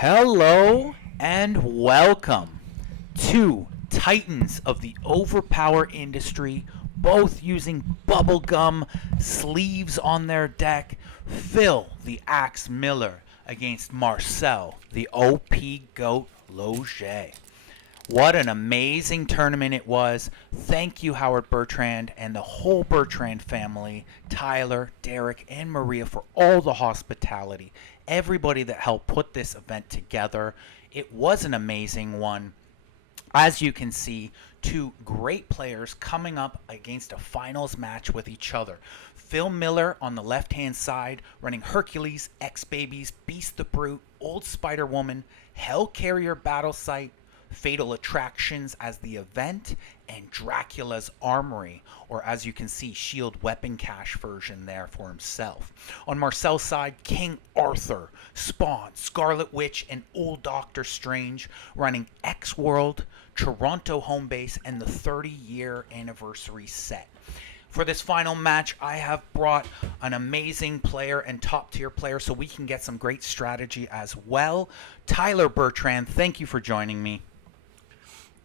Hello and welcome to Titans of the OverPower industry, both using bubblegum sleeves on their deck. Phil the Axe Miller against Marcel the OP Goat Lojet. What an amazing tournament it was. Thank you, Howard Bertrand and the whole Bertrand family, Tyler, Derek, and Maria for all the hospitality. Everybody that helped put this event together. It was an amazing one. As you can see, two great players coming up against a finals match with each other. Phil Miller on the left-hand side, running Hercules, X-Babies, Beast the Brute, Old Spider-Woman, Hell Carrier Battle Site, Fatal Attractions as the event, and Dracula's Armory, or as you can see, Shield Weapon Cache version there for himself. On Marcel's side, King Arthur, Spawn, Scarlet Witch, and Old Doctor Strange, running X-World, Toronto home base, and the 30-year anniversary set. For this final match, I have brought an amazing player and top-tier player so we can get some great strategy as well. Tyler Bertrand, thank you for joining me.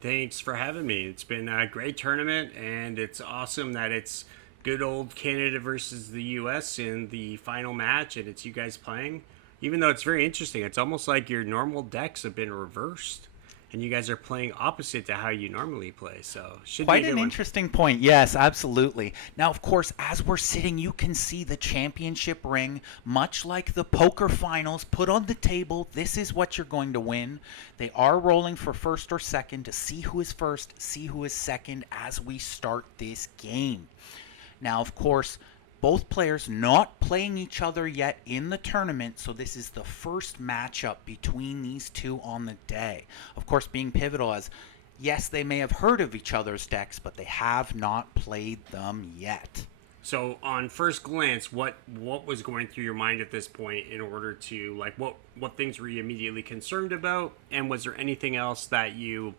Thanks for having me. It's been a great tournament, and it's awesome that it's good old Canada versus the U.S. in the final match, and it's you guys playing. Even though it's very interesting, it's almost like your normal decks have been reversed, and you guys are playing opposite to how you normally play. So should Quite be a an good one. interesting point. Yes, absolutely. Now, of course, as we're sitting, you can see the championship ring, much like the poker finals, put on the table. This is what you're going to win. They are rolling for first or second to see who is first, see who is second as we start this game. Now, of course, both players not playing each other yet in the tournament, so this is the first matchup between these two on the day. Of course, being pivotal as, yes, they may have heard of each other's decks, but they have not played them yet. So on first glance, what was going through your mind at this point in order to, like, what things were you immediately concerned about? And was there anything else that you,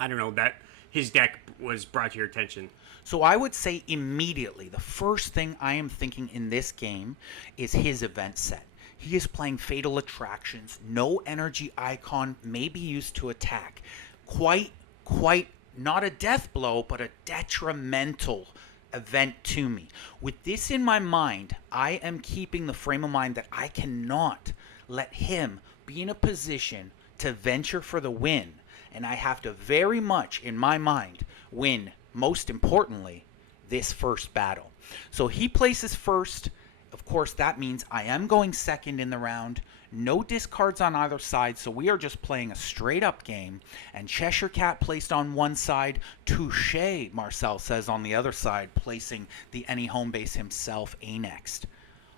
I don't know, that his deck was brought to your attention? So I would say immediately, the first thing I am thinking in this game is his event set. He is playing Fatal Attractions. No energy icon may be used to attack. Quite not a death blow, but a detrimental event to me. With this in my mind, I am keeping the frame of mind that I cannot let him be in a position to venture for the win. And I have to very much, in my mind, win, most importantly, this first battle. So he places first. Of course, that means I am going second in the round. No discards on either side, so we are just playing a straight-up game. And Cheshire Cat placed on one side. Touche, Marcel says on the other side, placing the Any Home Base himself a next.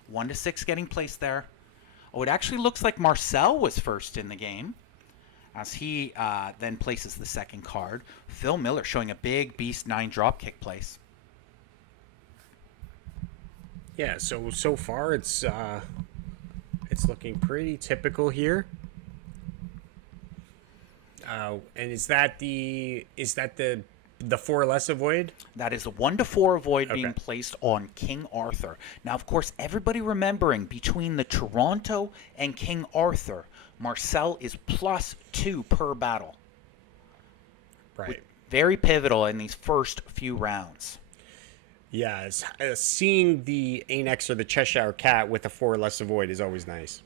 1 to 6 getting placed there. Oh, it actually looks like Marcel was first in the game, as he then places the second card. Phil Miller showing a big Beast 9 dropkick place. Yeah, so far it's looking pretty typical here. And is that the 4 or less avoid? That is a 1 to 4 avoid Okay. being placed on King Arthur. Now, of course, everybody remembering between the Toronto and King Arthur, Marcel is +2 per battle. Right. Very pivotal in these first few rounds. Yeah, seeing the Anex or the Cheshire Cat with a 4 or less avoid is always nice.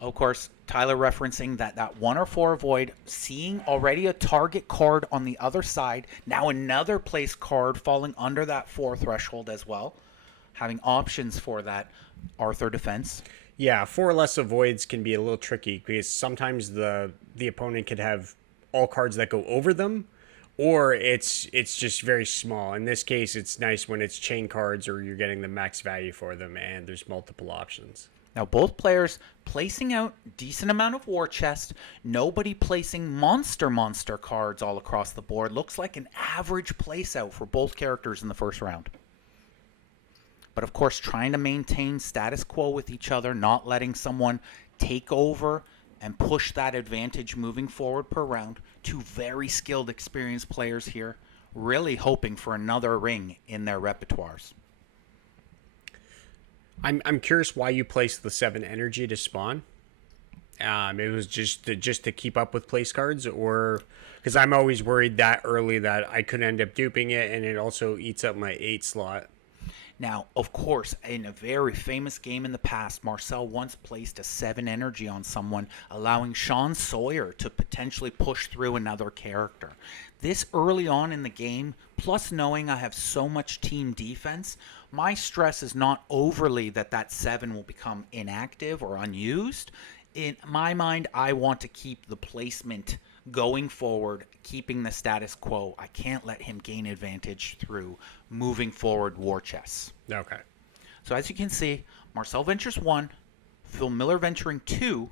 Of course, Tyler referencing that 1 or 4 avoid, seeing already a target card on the other side, now another place card falling under that 4 threshold as well, having options for that Arthur defense. Yeah, 4 or less avoids can be a little tricky because sometimes the opponent could have all cards that go over them, or it's just very small. In this case, it's nice when it's chain cards or you're getting the max value for them and there's multiple options. Now, both players placing out decent amount of war chest. Nobody placing monster cards all across the board. Looks like an average place out for both characters in the first round. But of course, trying to maintain status quo with each other, not letting someone take over and push that advantage moving forward per round. Two very skilled, experienced players here, really hoping for another ring in their repertoires. I'm curious why you placed the 7 energy to spawn. It was just to keep up with place cards, or because I'm always worried that early that I could end up duping it, and it also eats up my 8 slot. Now, of course, in a very famous game in the past, Marcel once placed a 7 energy on someone, allowing Sean Sawyer to potentially push through another character. This early on in the game, plus knowing I have so much team defense, my stress is not overly that 7 will become inactive or unused. In my mind, I want to keep the placement going forward, keeping the status quo. I can't let him gain advantage through moving forward war chests. Okay. So as you can see, Marcel ventures 1, Phil Miller venturing 2.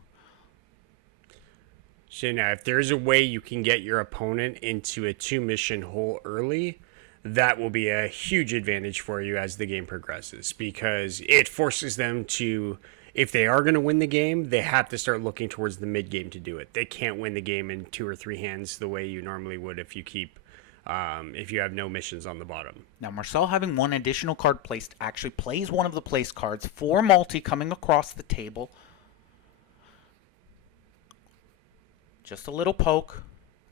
So now, if there's a way you can get your opponent into a 2-mission hole early, that will be a huge advantage for you as the game progresses, because it forces them to, if they are going to win the game, they have to start looking towards the mid game to do it. They can't win the game in 2 or 3 hands the way you normally would if you have no missions on the bottom. Now Marcel, having 1 additional card placed, actually plays one of the place cards for multi coming across the table. Just a little poke.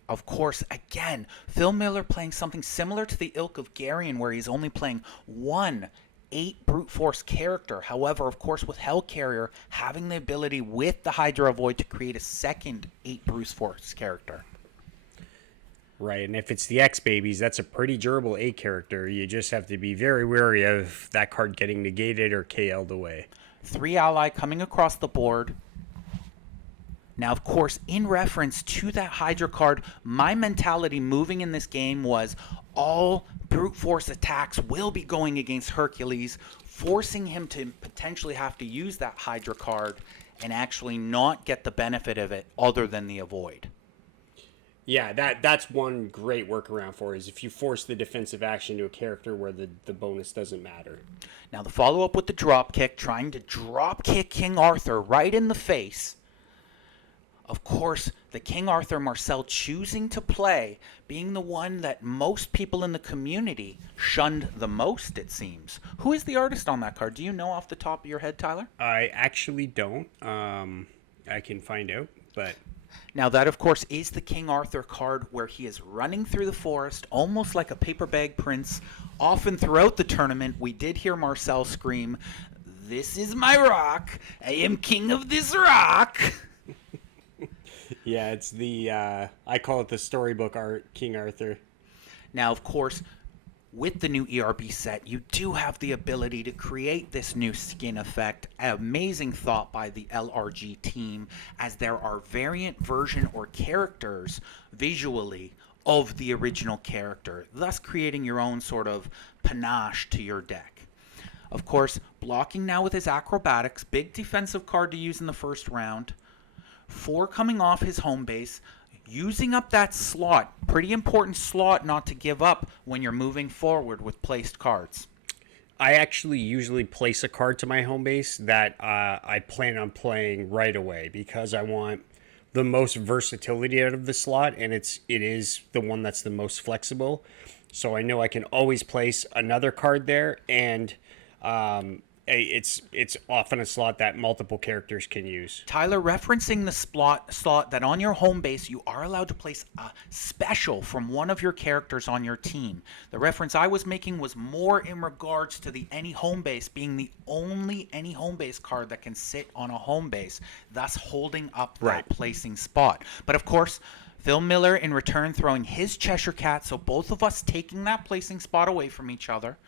Of course, again, Phil Miller playing something similar to the ilk of Garion, where he's only playing 1 8 brute force character. However, of course, with Hellcarrier having the ability with the Hydra Void to create a second 8 brute force character. Right, and if it's the X Babies, that's a pretty durable 8 character. You just have to be very wary of that card getting negated or KL'd away. 3 ally coming across the board. Now, of course, in reference to that Hydra card, my mentality moving in this game was all brute force attacks will be going against Hercules, forcing him to potentially have to use that Hydra card and actually not get the benefit of it other than the avoid. Yeah, that's one great workaround for it, is if you force the defensive action to a character where the bonus doesn't matter. Now, the follow-up with the drop kick, trying to drop kick King Arthur right in the face. Of course, the King Arthur Marcel choosing to play, being the one that most people in the community shunned the most, it seems. Who is the artist on that card? Do you know off the top of your head, Tyler? I actually don't. I can find out, but... Now that, of course, is the King Arthur card where he is running through the forest, almost like a paper bag prince. Often throughout the tournament, we did hear Marcel scream, "This is my rock. I am king of this rock." Yeah, it's the, I call it the storybook art, King Arthur. Now, of course, with the new ERB set, you do have the ability to create this new skin effect. Amazing thought by the LRG team, as there are variant version or characters visually of the original character, thus creating your own sort of panache to your deck. Of course, blocking now with his acrobatics, big defensive card to use in the first round. 4 coming off his home base, using up that slot. Pretty important slot not to give up when you're moving forward with placed cards. I actually usually place a card to my home base that I plan on playing right away, because I want the most versatility out of the slot, and it is the one that's the most flexible. So I know I can always place another card there, and it's often a slot that multiple characters can use. Tyler, referencing the slot that on your home base you are allowed to place a special from one of your characters on your team. The reference I was making was more in regards to the any home base being the only any home base card that can sit on a home base, thus holding up that placing spot. But of course, Phil Miller in return throwing his Cheshire Cat, so both of us taking that placing spot away from each other,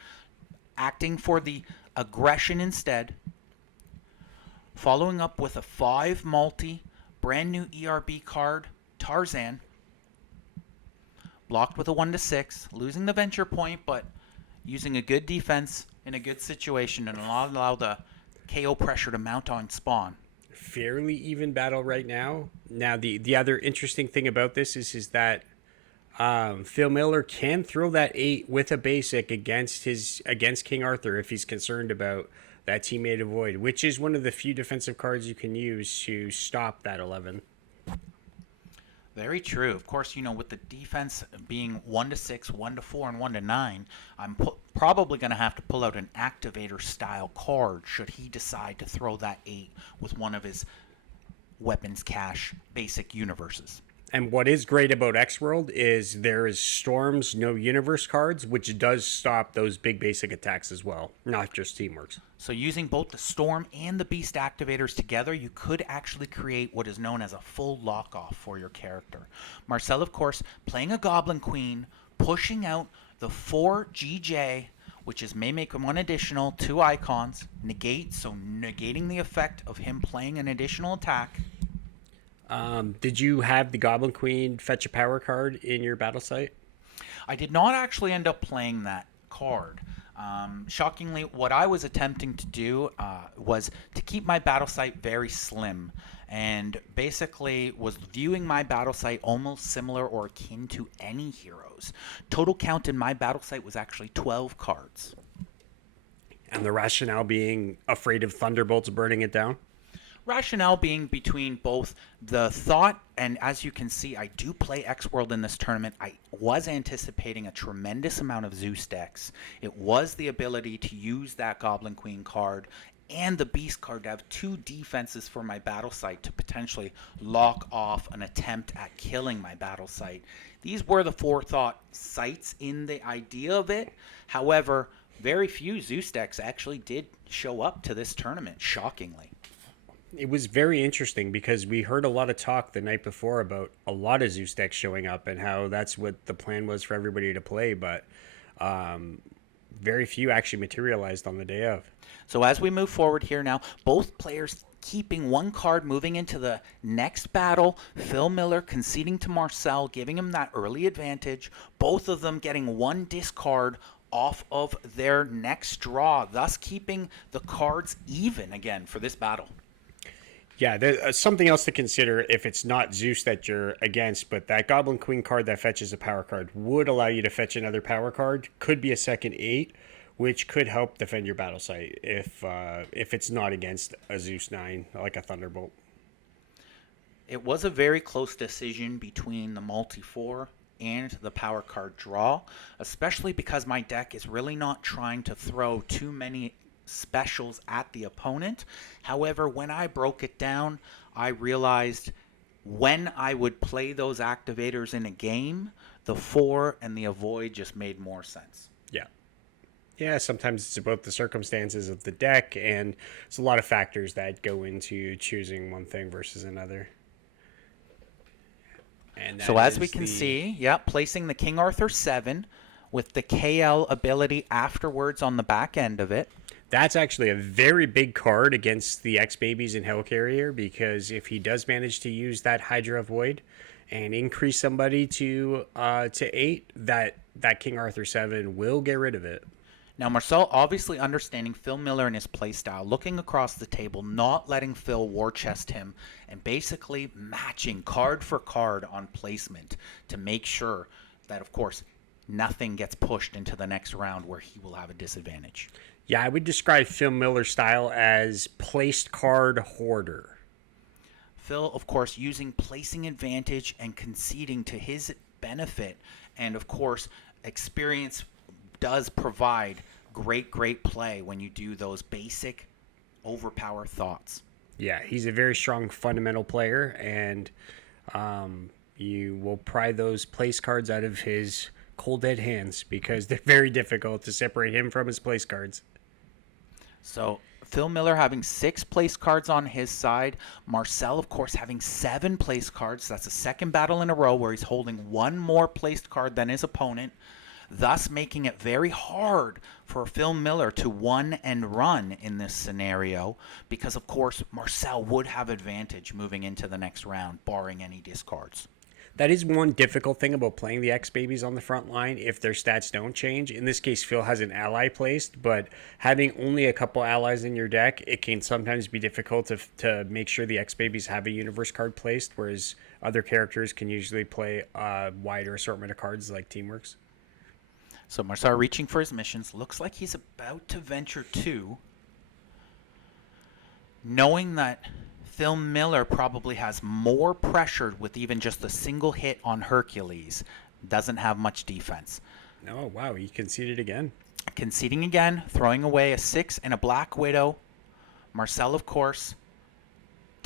acting for the aggression instead. Following up with a 5 multi, brand new ERB card, Tarzan. Blocked with a 1-6, losing the venture point, but using a good defense in a good situation and not allow the KO pressure to mount on spawn. Fairly even battle right now. Now, the other interesting thing about this is that Phil Miller can throw that 8 with a basic against King Arthur if he's concerned about that teammate avoid, which is one of the few defensive cards you can use to stop that 11. Very true. Of course, with the defense being 1-6, 1-4, and 1-9, I'm probably going to have to pull out an activator style card should he decide to throw that 8 with one of his weapons cache basic universes. And what is great about X-World is there is Storm's no universe cards, which does stop those big basic attacks as well, not just Teamworks. So using both the Storm and the Beast activators together, you could actually create what is known as a full lock-off for your character. Marcel, of course, playing a Goblin Queen, pushing out the 4 GJ, which is may make 1 additional, 2 icons, negate, so negating the effect of him playing an additional attack. Did you have the Goblin Queen fetch a power card in your battle site? I did not actually end up playing that card. Shockingly, what I was attempting to do was to keep my battle site very slim, and basically was viewing my battle site almost similar or akin to any heroes. Total count in my battle site was actually 12 cards. And the rationale being afraid of Thunderbolts burning it down? Rationale being between both the thought, and as you can see, I do play X-World in this tournament. I was anticipating a tremendous amount of Zeus decks. It was the ability to use that Goblin Queen card and the Beast card to have 2 defenses for my battle site to potentially lock off an attempt at killing my battle site. These were the forethought sites in the idea of it. However, very few Zeus decks actually did show up to this tournament, shockingly. It was very interesting because we heard a lot of talk the night before about a lot of Zeus decks showing up and how that's what the plan was for everybody to play, but very few actually materialized on the day of. So as we move forward here now, both players keeping 1 card moving into the next battle. Phil Miller conceding to Marcel, giving him that early advantage. Both of them getting 1 discard off of their next draw, thus keeping the cards even again for this battle. Yeah, there's something else to consider if it's not Zeus that you're against, but that Goblin Queen card that fetches a power card would allow you to fetch another power card. Could be a second 8, which could help defend your battle site if it's not against a Zeus 9, like a Thunderbolt. It was a very close decision between the multi-4 and the power card draw, especially because my deck is really not trying to throw too many specials at the opponent. However, when I broke it down, I realized when I would play those activators in a game, the 4 and the avoid just made more sense. Yeah, sometimes it's about the circumstances of the deck, and it's a lot of factors that go into choosing one thing versus another. And so as we can see, placing the King Arthur 7 with the KL ability afterwards on the back end of it. That's actually a very big card against the X-Babies and Hellcarrier, because if he does manage to use that Hydra Void and increase somebody to 8, that King Arthur 7 will get rid of it. Now, Marcel obviously understanding Phil Miller and his playstyle, looking across the table, not letting Phil war chest him, and basically matching card for card on placement to make sure that, of course, nothing gets pushed into the next round where he will have a disadvantage. Yeah, I would describe Phil Miller's style as placed card hoarder. Phil, of course, using placing advantage and conceding to his benefit, and of course, experience does provide great play when you do those basic overpower thoughts. Yeah, he's a very strong fundamental player, and you will pry those place cards out of his cold dead hands because they're very difficult to separate him from his place cards. So Phil Miller having 6 place cards on his side. Marcel, of course, having 7 place cards. That's the second battle in a row where he's holding 1 more placed card than his opponent, thus making it very hard for Phil Miller to one and run in this scenario because, of course, Marcel would have advantage moving into the next round, barring any discards. That is one difficult thing about playing the X-Babies on the front line if their stats don't change. In this case, Phil has an ally placed, but having only a couple allies in your deck, it can sometimes be difficult to make sure the X-Babies have a universe card placed, whereas other characters can usually play a wider assortment of cards like Teamworks. So Marcel reaching for his missions. Looks like he's about to venture 2. Knowing that Phil Miller probably has more pressured with even just a single hit on Hercules. Doesn't have much defense. Oh, wow. He conceded again. Conceding again, throwing away a 6 and a Black Widow. Marcel, of course,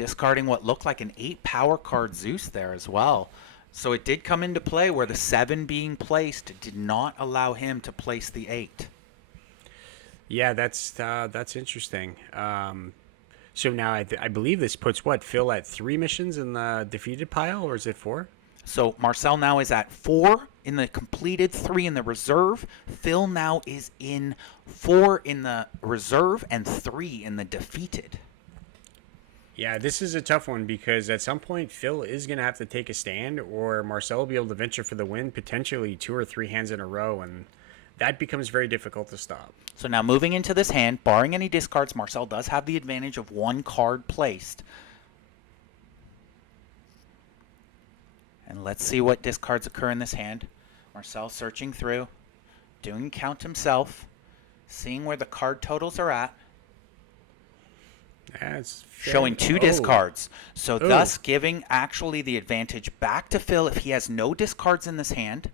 discarding what looked like an 8 power card Zeus there as well. So it did come into play where the 7 being placed did not allow him to place the 8. Yeah, that's interesting. So now I believe this puts what, Phil at 3 missions in the defeated pile, or is it 4? So Marcel now is at 4 in the completed, 3 in the reserve. Phil now is in 4 in the reserve and 3 in the defeated. Yeah, this is a tough one because at some point Phil is going to have to take a stand, or Marcel will be able to venture for the win, potentially 2 or 3 hands in a row, and that becomes very difficult to stop. So now moving into this hand, barring any discards, Marcel does have the advantage of 1 card placed. And let's see what discards occur in this hand. Marcel searching through, doing a count himself, seeing where the card totals are at. That's Showing 2 discards. So thus giving actually the advantage back to Phil if he has no discards in this hand.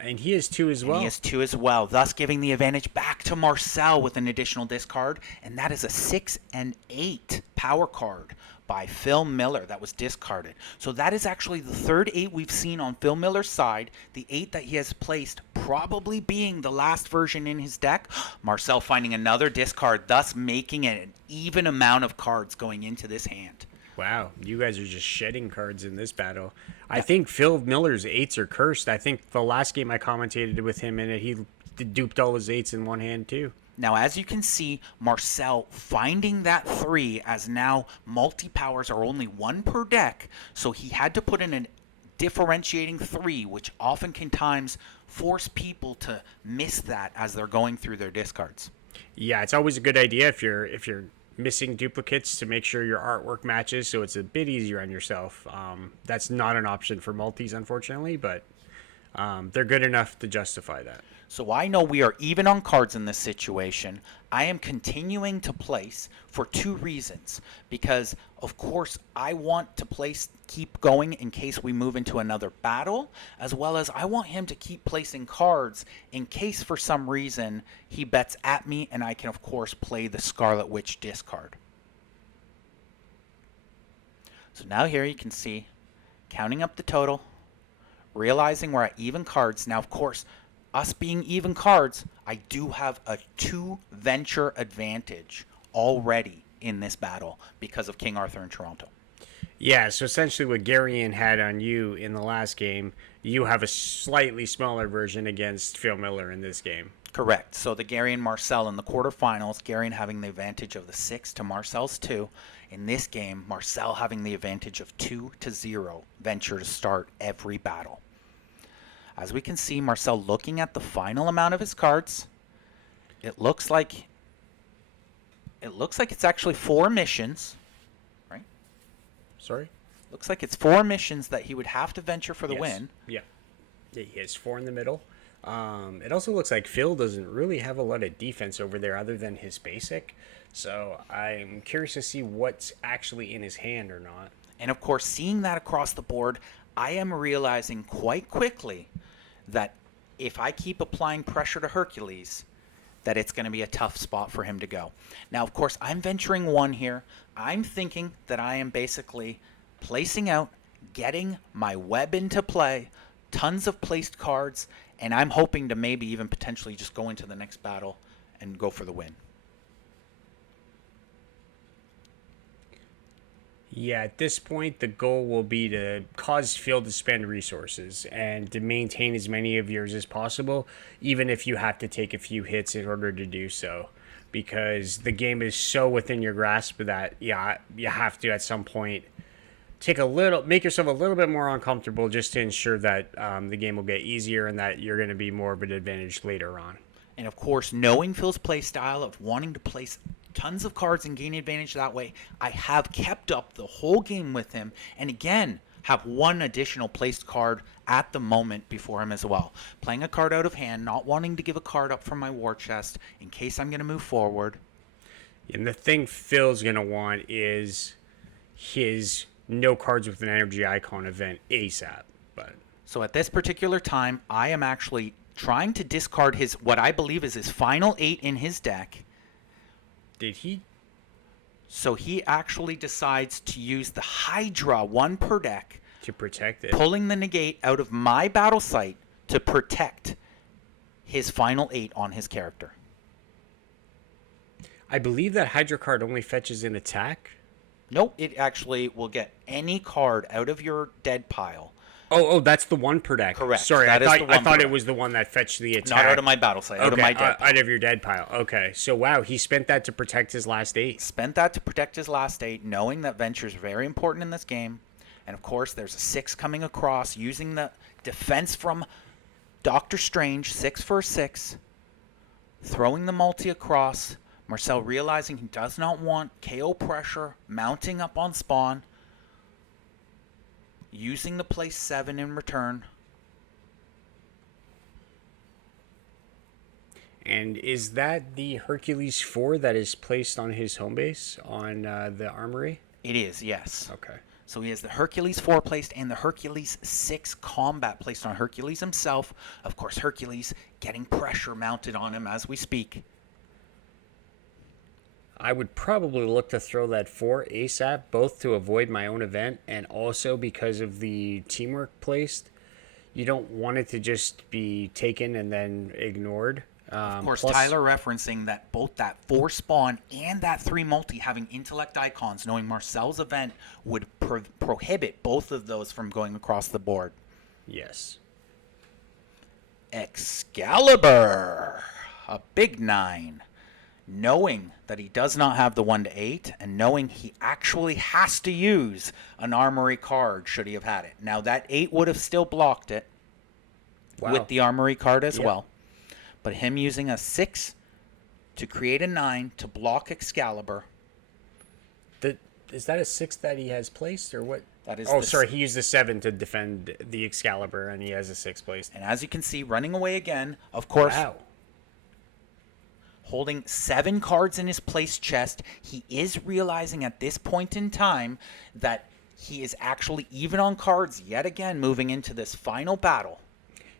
And he has 2 as well. And he has 2 as well, thus giving the advantage back to Marcel with an additional discard. And that is a 6 and 8 power card by Phil Miller that was discarded. So that is actually the third 8 we've seen on Phil Miller's side. The 8 that he has placed probably being the last version in his deck. Marcel finding another discard, thus making it an even amount of cards going into this hand. Wow, you guys are just shedding cards in this battle. I think Phil Miller's 8s are cursed. I think the last game I commentated with him in it, he duped all his 8s in one hand too. Now, as you can see, Marcel finding that 3 as now multi-powers are only 1 per deck. So he had to put in a differentiating 3, which often can times force people to miss that as they're going through their discards. Yeah, it's always a good idea if you're missing duplicates to make sure your artwork matches, so it's a bit easier on yourself. That's not an option for multis, unfortunately, but they're good enough to justify that. So I know we are even on cards in this situation. I am continuing to place for 2 reasons. Because, of course, I want to keep going in case we move into another battle, as well as I want him to keep placing cards in case for some reason he bets at me and I can, of course, play the Scarlet Witch discard. So now here you can see, counting up the total, realizing we're at even cards. Now, of course, us being even cards, I do have a 2 venture advantage already in this battle because of King Arthur in Toronto. Yeah, so essentially what Garion had on you in the last game, you have a slightly smaller version against Phil Miller in this game. Correct. So the Gary and Marcel in the quarterfinals, Gary having the advantage of the 6 to Marcel's 2. In this game, Marcel having the advantage of 2-0 venture to start every battle. As we can see, Marcel looking at the final amount of his cards, it looks like it's actually 4 missions, right? Sorry? Looks like it's 4 missions that he would have to venture for the win. Yeah. He has 4 in the middle. It also looks like Phil doesn't really have a lot of defense over there other than his basic. So I'm curious to see what's actually in his hand or not. And of course, seeing that across the board, I am realizing quite quickly that if I keep applying pressure to Hercules, that it's going to be a tough spot for him to go. Now, of course, I'm venturing 1 here. I'm thinking that I am basically placing out, getting my web into play, tons of placed cards, and I'm hoping to maybe even potentially just go into the next battle and go for the win. Yeah, at this point, the goal will be to cause Phil to spend resources and to maintain as many of yours as possible, even if you have to take a few hits in order to do so. Because the game is so within your grasp that, yeah, you have to at some point make yourself a little bit more uncomfortable just to ensure that the game will get easier and that you're going to be more of an advantage later on. And of course, knowing Phil's play style of wanting to place tons of cards and gain advantage that way, I have kept up the whole game with him, and again have 1 additional placed card at the moment before him as well. Playing a card out of hand, not wanting to give a card up from my war chest in case I'm going to move forward. And the thing Phil's going to want is his no cards with an energy icon event ASAP. So at this particular time, I am actually trying to discard what I believe is his final 8 in his deck. Did he? So he actually decides to use the Hydra, 1 per deck, To protect it. pulling the negate out of my battle site to protect his final 8 on his character. I believe that Hydra card only fetches an attack. Nope, it actually will get any card out of your dead pile. Oh, that's the 1 per deck. Correct. Sorry, That is the I one thought per it deck. was the one that fetched the attack. Not out of my battle site, out of my dead pile. Out of your dead pile. Okay, so wow, he spent that to protect his last 8. Spent that to protect his last 8, knowing that Venture is very important in this game. And of course, there's a 6 coming across, using the defense from Doctor Strange, 6 for a 6, throwing the multi across. Marcel realizing he does not want KO pressure, mounting up on spawn, using the place 7 in return. And is that the Hercules 4 that is placed on his home base on the armory? It is, yes. Okay. So he has the Hercules 4 placed and the Hercules 6 combat placed on Hercules himself. Of course, Hercules getting pressure mounted on him as we speak. I would probably look to throw that 4 ASAP, both to avoid my own event and also because of the teamwork placed. You don't want it to just be taken and then ignored. Of course, Plus, Tyler referencing that both that 4 spawn and that 3 multi having intellect icons, knowing Marcel's event would prohibit both of those from going across the board. yes. Excalibur, a big 9. Knowing that he does not have the 1 to 8 and knowing he actually has to use an armory card should he have had it. Now that 8 would have still blocked it with the armory card as well. But him using a 6 to create a 9 to block Excalibur. Is that a 6 that he has placed or what? That is sorry, he used the 7 to defend the Excalibur and he has a 6 placed. And as you can see, running away again, of course, Wow. holding 7 cards in his place chest. He is realizing at this point in time that he is actually even on cards yet again moving into this final battle.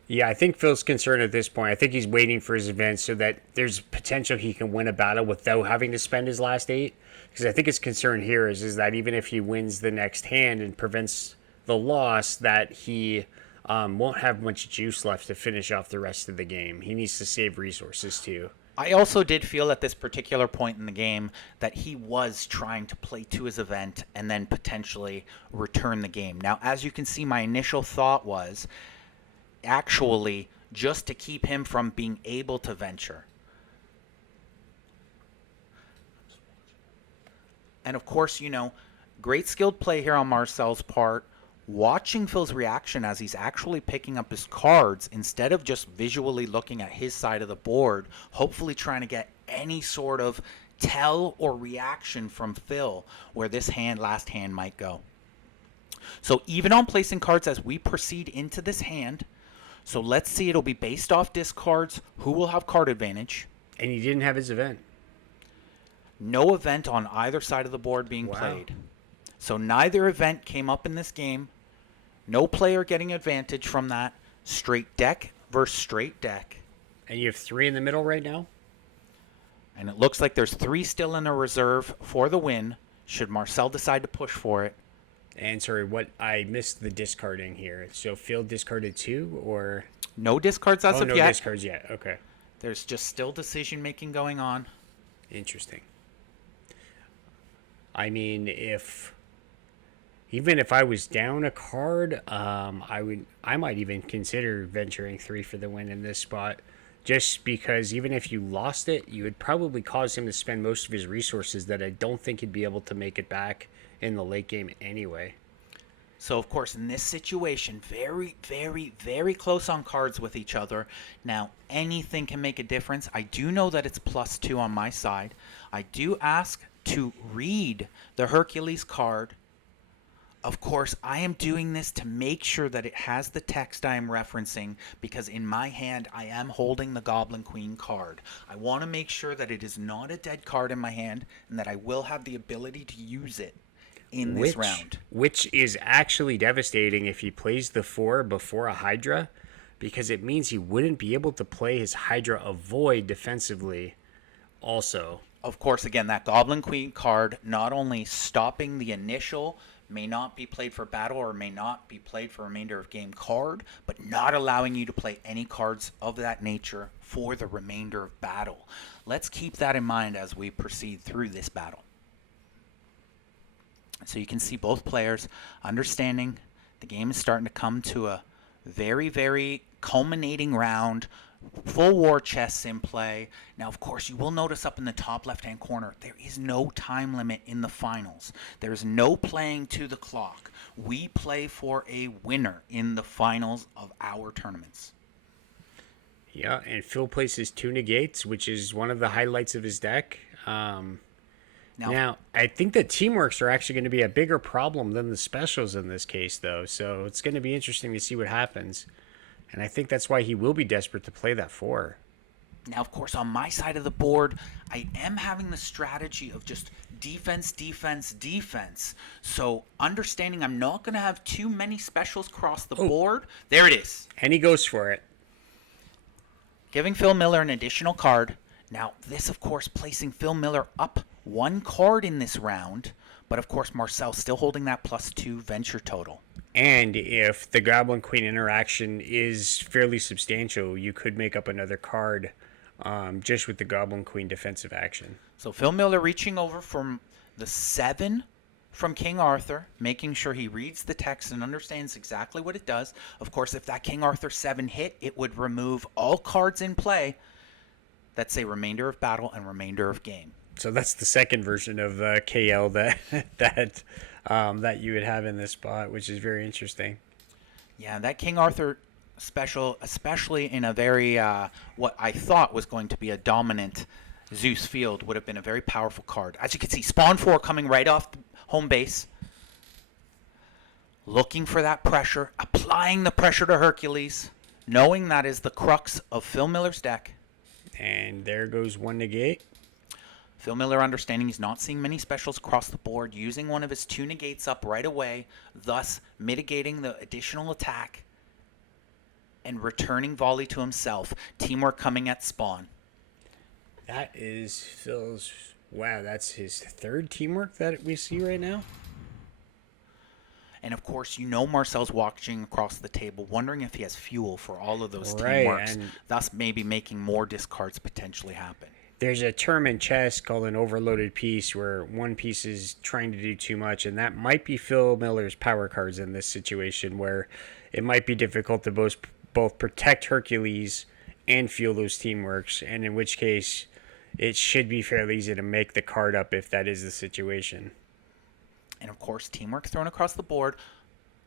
Yeah, I think Phil's concerned at this point. I think he's waiting for his event so that there's potential he can win a battle without having to spend his last 8. Because I think his concern here is that even if he wins the next hand and prevents the loss, that he won't have much juice left to finish off the rest of the game. He needs to save resources too. I also did feel at this particular point in the game that he was trying to play to his event and then potentially return the game. Now, as you can see, my initial thought was actually just to keep him from being able to venture. And of course, you know, great skilled play here on Marcel's part. Watching Phil's reaction as he's actually picking up his cards instead of just visually looking at his side of the board, hopefully trying to get any sort of tell or reaction from Phil where this last hand might go. So even on placing cards as we proceed into this hand, so let's see, it'll be based off discards, who will have card advantage. And he didn't have his event. No event on either side of the board being played. So neither event came up in this game. No player getting advantage from that. Straight deck versus straight deck. And you have 3 in the middle right now? And it looks like there's 3 still in a reserve for the win, should Marcel decide to push for it. And sorry, I missed the discarding here. So Phil discarded 2 or? No discards as of no yet. No discards yet. Okay. There's just still decision making going on. Interesting. I mean, even if I was down a card, I might even consider venturing 3 for the win in this spot, just because even if you lost it, you would probably cause him to spend most of his resources that I don't think he'd be able to make it back in the late game anyway. So, of course, in this situation, very, very, very close on cards with each other. Now, anything can make a difference. I do know that it's +2 on my side. I do ask to read the Hercules card. Of course, I am doing this to make sure that it has the text I am referencing, because in my hand, I am holding the Goblin Queen card. I want to make sure that it is not a dead card in my hand and that I will have the ability to use it in this round. Which is actually devastating if he plays the 4 before a Hydra, because it means he wouldn't be able to play his Hydra Avoid defensively also. Of course, again, that Goblin Queen card not only stopping the initial may not be played for battle or may not be played for remainder of game card, but not allowing you to play any cards of that nature for the remainder of battle. Let's keep that in mind as we proceed through this battle. So you can see both players understanding the game is starting to come to a very, very culminating round. Full war chests in play. Now, of course, you will notice up in the top left-hand corner, there is no time limit in the finals. There is no playing to the clock. We play for a winner in the finals of our tournaments. Yeah, and Phil places 2 negates, which is one of the highlights of his deck. Now, I think the teamworks are actually going to be a bigger problem than the specials in this case, though. So it's going to be interesting to see what happens. And I think that's why he will be desperate to play that 4. Now, of course, on my side of the board, I am having the strategy of just defense, defense, defense. So understanding I'm not going to have too many specials across the board. There it is. And he goes for it. Giving Phil Miller an additional card. Now, this, of course, placing Phil Miller up 1 card in this round. But, of course, Marcel still holding that +2 venture total. And if the Goblin Queen interaction is fairly substantial, you could make up another card just with the Goblin Queen defensive action. So Phil Miller reaching over from the 7 from King Arthur, making sure he reads the text and understands exactly what it does. Of course, if that King Arthur 7 hit, it would remove all cards in play that say remainder of battle and remainder of game. So that's the second version of KL that you would have in this spot, which is very interesting. Yeah, that King Arthur special, especially in a very, what I thought was going to be a dominant Zeus field, would have been a very powerful card. As you can see, Spawn 4 coming right off the home base. Looking for that pressure, applying the pressure to Hercules, knowing that is the crux of Phil Miller's deck. And there goes 1 negate. Phil Miller understanding he's not seeing many specials across the board, using one of his 2 negates up right away, thus mitigating the additional attack and returning volley to himself. Teamwork coming at spawn. That is Phil's... Wow, that's his 3rd teamwork that we see right now. And of course, you know Marcel's watching across the table, wondering if he has fuel for all of those Right, teamworks, and thus maybe making more discards potentially happen. there's a term in chess called an overloaded piece where one piece is trying to do too much, and that might be Phil Miller's power cards in this situation, where it might be difficult to both protect Hercules and fuel those teamworks, and in which case it should be fairly easy to make the card up if that is the situation. And of course, teamwork thrown across the board.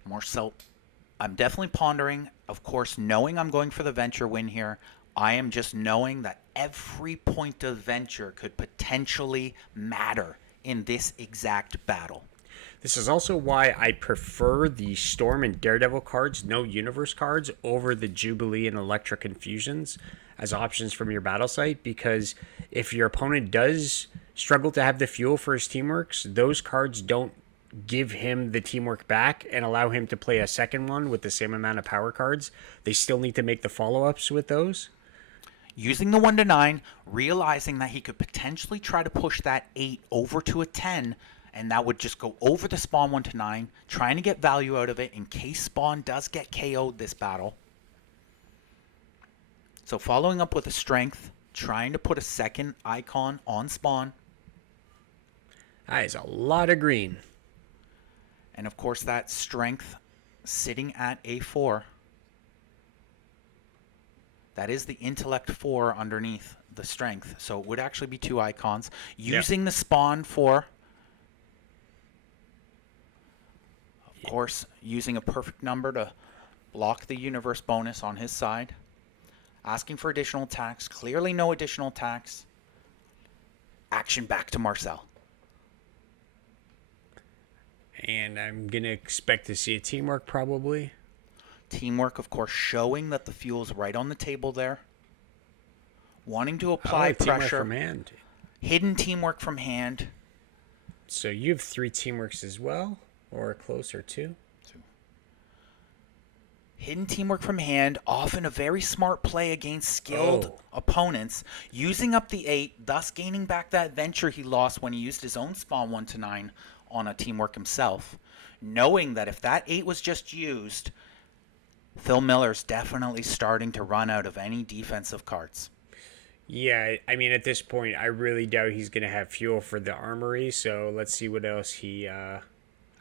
Marcel, I'm definitely pondering, of course, knowing I'm going for the venture win here. I am just knowing that every point of venture could potentially matter in this exact battle. This is also why I prefer the Storm and Daredevil cards, no universe cards, over the Jubilee and Electric Infusions as options from your battle site, because if your opponent does struggle to have the fuel for his teamworks, those cards don't give him the teamwork back and allow him to play a second one with the same amount of power cards. They still need to make the follow-ups with those. Using the 1 to 9, realizing that he could potentially try to push that 8 over to a 10, and that would just go over the spawn 1 to 9, trying to get value out of it in case spawn does get KO'd this battle. So following up with a strength, trying to put a second icon on spawn. That is a lot of green. And of course that strength sitting at A4. That is the intellect 4 underneath the strength. So it would actually be 2 icons. Using the spawn 4. Of course, using a perfect number to block the universe bonus on his side. Asking for additional attacks. Clearly no additional attacks. Action back to Marcel. And I'm going to expect to see a teamwork probably. Teamwork, of course, showing that the fuel's right on the table there. Wanting to apply teamwork pressure. from hand. Hidden teamwork from hand. So you have 3 teamworks as well, or closer to? Hidden teamwork from hand, often a very smart play against skilled opponents, using up the 8, thus gaining back that venture he lost when he used his own spawn 1-9 on a teamwork himself. Knowing that if that 8 was just used, Phil Miller's definitely starting to run out of any defensive cards. Yeah, I mean, at this point, I really doubt he's going to have fuel for the armory, so let's see what else he...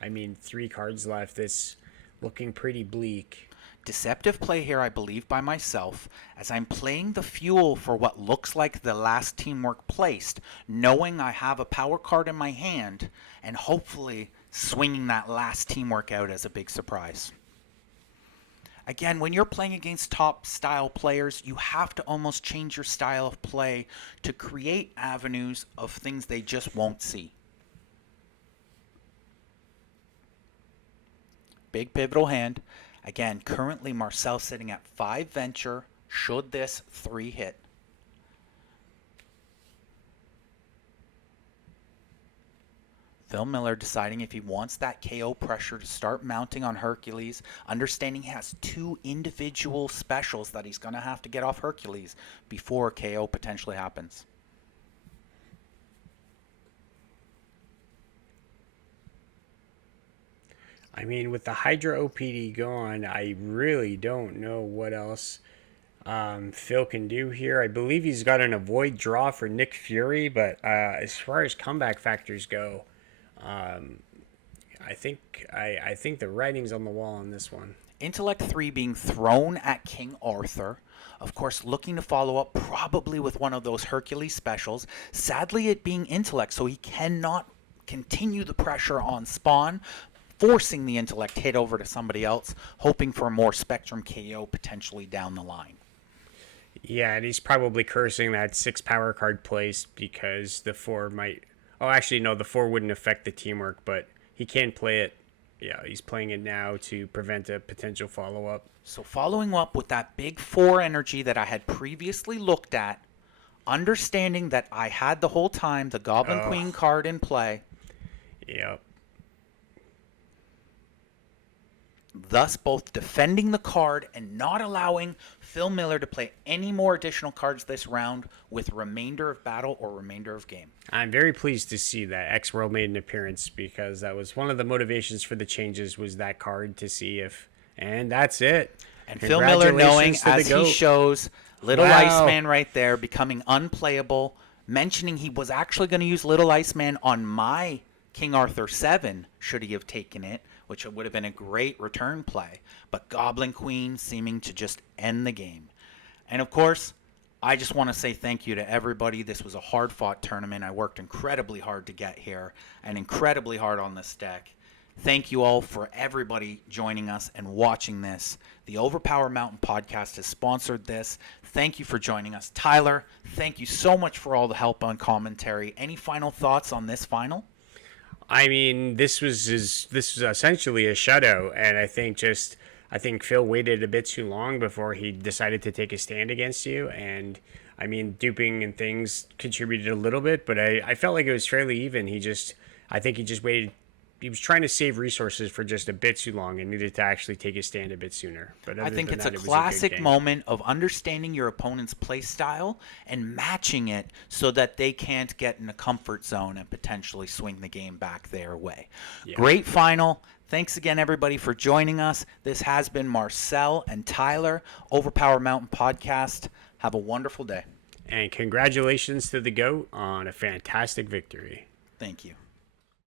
3 cards left. It's looking pretty bleak. Deceptive play here, I believe, by myself, as I'm playing the fuel for what looks like the last teamwork placed, knowing I have a power card in my hand, and hopefully swinging that last teamwork out as a big surprise. Again, when you're playing against top style players, you have to almost change your style of play to create avenues of things they just won't see. Big pivotal hand. Again, currently Marcel sitting at 5 venture, should this 3 hit. Phil Miller deciding if he wants that KO pressure to start mounting on Hercules, understanding he has 2 individual specials that he's going to have to get off Hercules before KO potentially happens. I mean, with the Hydra OPD gone, I really don't know what else Phil can do here. I believe he's got an avoid draw for Nick Fury, but as far as comeback factors go, I think the writing's on the wall on this one. Intellect 3 being thrown at King Arthur. Of course, looking to follow up probably with one of those Hercules specials. Sadly, it being Intellect, so he cannot continue the pressure on Spawn, forcing the Intellect hit over to somebody else, hoping for a more Spectrum KO potentially down the line. Yeah, and he's probably cursing that 6 power card placed because the 4 might... Oh, actually, no, the 4 wouldn't affect the teamwork, but he can play it. Yeah, he's playing it now to prevent a potential follow-up. So following up with that big 4 energy that I had previously looked at, understanding that I had the whole time the Goblin Queen card in play. Yep. Thus both defending the card and not allowing Phil Miller to play any more additional cards this round with remainder of battle or remainder of game. I'm very pleased to see that X-World made an appearance because that was one of the motivations for the changes was that card to see if... And that's it. And Phil Miller knowing as he shows Little Wow. Iceman right there becoming unplayable, mentioning he was actually going to use Little Iceman on my King Arthur 7 should he have taken it, which would have been a great return play, but Goblin Queen seeming to just end the game. And of course, I just want to say thank you to everybody. This was a hard-fought tournament. I worked incredibly hard to get here and incredibly hard on this deck. Thank you all for everybody joining us and watching this. The OverPower Mountain Podcast has sponsored this. Thank you for joining us. Tyler, thank you so much for all the help on commentary. Any final thoughts on this final? I mean, this was essentially a shutout, and I think Phil waited a bit too long before he decided to take a stand against you, and I mean, duping and things contributed a little bit, but I felt like it was fairly even. I think he just waited. He was trying to save resources for just a bit too long and needed to actually take his stand a bit sooner. But I think it's a classic moment of understanding your opponent's play style and matching it so that they can't get in a comfort zone and potentially swing the game back their way. Yeah. Great final. Thanks again, everybody, for joining us. This has been Marcel and Tyler, OverPower Mountain Podcast. Have a wonderful day. And congratulations to the GOAT on a fantastic victory. Thank you.